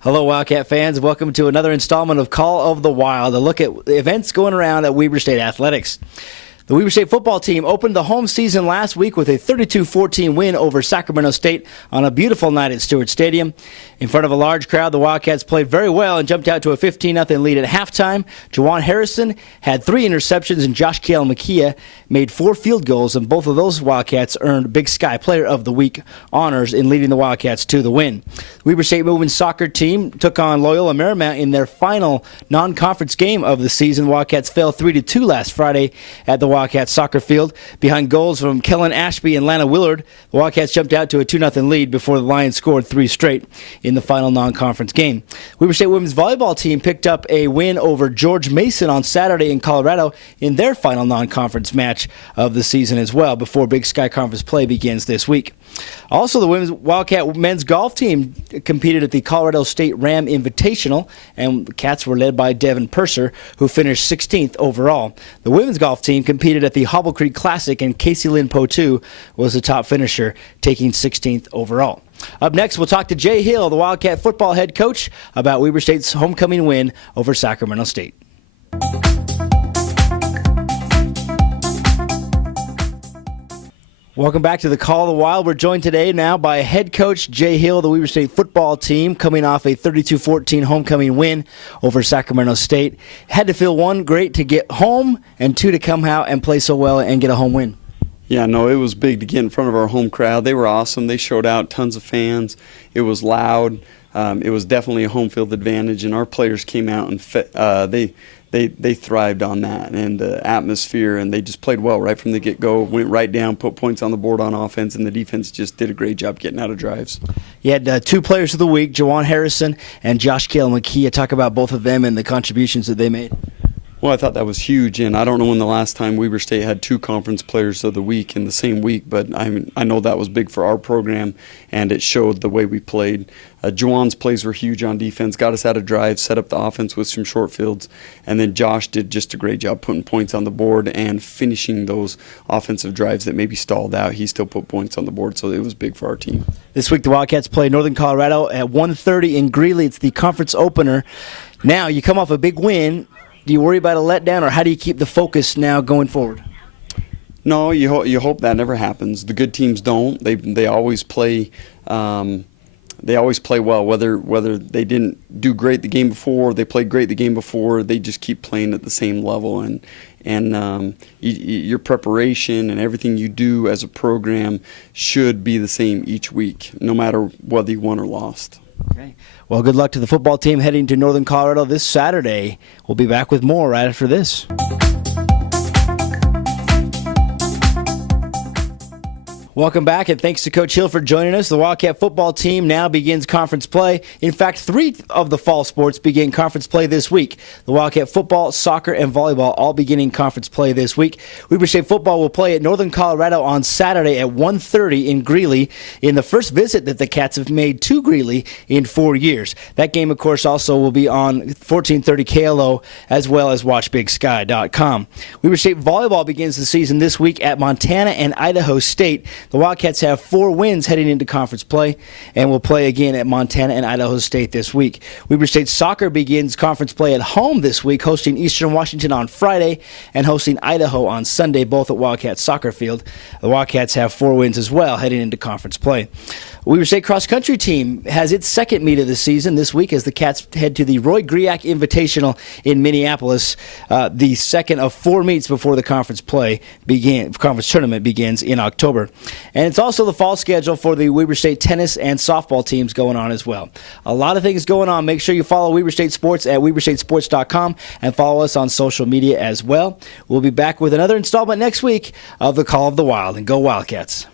Hello, Wildcat fans. Welcome to another installment of Call of the Wild, a look at events going around at Weber State Athletics. The Weber State football team opened the home season last week with a 32-14 win over Sacramento State on a beautiful night at Stewart Stadium. In front of a large crowd, the Wildcats played very well and jumped out to a 15-0 lead at halftime. Juwan Harrison had 3 interceptions, and Josh Makia made 4 field goals, and both of those Wildcats earned Big Sky Player of the Week honors in leading the Wildcats to the win. Weber State women's soccer team took on Loyola Marymount in their final non-conference game of the season. The Wildcats fell 3-2 last Friday at the Wildcats soccer field. Behind goals from Kellen Ashby and Lana Willard, the Wildcats jumped out to a 2-0 lead before the Lions scored 3 straight in the final non-conference game. Weber State women's volleyball team picked up a win over George Mason on Saturday in Colorado in their final non-conference match of the season as well, before Big Sky Conference play begins this week. Also, the women's Wildcat men's golf team competed at the Colorado State Ram Invitational, and the Cats were led by Devin Purser, who finished 16th overall. The women's golf team competed at the Hobble Creek Classic, and Casey Lynn Potu was the top finisher, taking 16th overall. Up next, we'll talk to Jay Hill, the Wildcat football head coach, about Weber State's homecoming win over Sacramento State. Welcome back to the Call of the Wild. We're joined today now by head coach Jay Hill, the Weber State football team, coming off a 32-14 homecoming win over Sacramento State. Had to feel, 1, great to get home, and 2, to come out and play so well and get a home win. Yeah, no, it was big to get in front of our home crowd. They were awesome. They showed out, tons of fans. It was loud. It was definitely a home field advantage, and our players came out and they thrived on that and the atmosphere, and they just played well right from the get-go, went right down, put points on the board on offense, and the defense just did a great job getting out of drives. You had 2 players of the week, Juwan Harrison and Josh Makia. Talk about both of them and the contributions that they made. Well, I thought that was huge, and I don't know when the last time Weber State had 2 conference players of the week in the same week, but I know that was big for our program, and it showed the way we played. Juwan's plays were huge on defense, got us out of drive, set up the offense with some short fields, and then Josh did just a great job putting points on the board and finishing those offensive drives that maybe stalled out. He still put points on the board, so it was big for our team. This week the Wildcats play Northern Colorado at 1:30 in Greeley. It's the conference opener. Now, you come off a big win. Do you worry about a letdown, or how do you keep the focus now going forward? No, you hope that never happens. The good teams don't. They always play. They always play well. Whether they didn't do great the game before, they played great the game before. They just keep playing at the same level, and your preparation and everything you do as a program should be the same each week, no matter whether you won or lost. Okay. Well, good luck to the football team heading to Northern Colorado this Saturday. We'll be back with more right after this. Welcome back, and thanks to Coach Hill for joining us. The Wildcat football team now begins conference play. In fact, 3 of the fall sports begin conference play this week. The Wildcat football, soccer, and volleyball all beginning conference play this week. Weber State football will play at Northern Colorado on Saturday at 1:30 in Greeley, in the first visit that the Cats have made to Greeley in 4 years. That game, of course, also will be on 1430 KLO, as well as WatchBigSky.com. Weber State volleyball begins the season this week at Montana and Idaho State. The Wildcats have 4 wins heading into conference play and will play again at Montana and Idaho State this week. Weber State soccer begins conference play at home this week, hosting Eastern Washington on Friday and hosting Idaho on Sunday, both at Wildcat Soccer Field. The Wildcats have 4 wins as well heading into conference play. Weber State cross-country team has its second meet of the season this week as the Cats head to the Roy Griak Invitational in Minneapolis, the second of 4 meets before the conference tournament begins in October. And it's also the fall schedule for the Weber State tennis and softball teams going on as well. A lot of things going on. Make sure you follow Weber State Sports at WeberStateSports.com and follow us on social media as well. We'll be back with another installment next week of the Call of the Wild. And go Wildcats.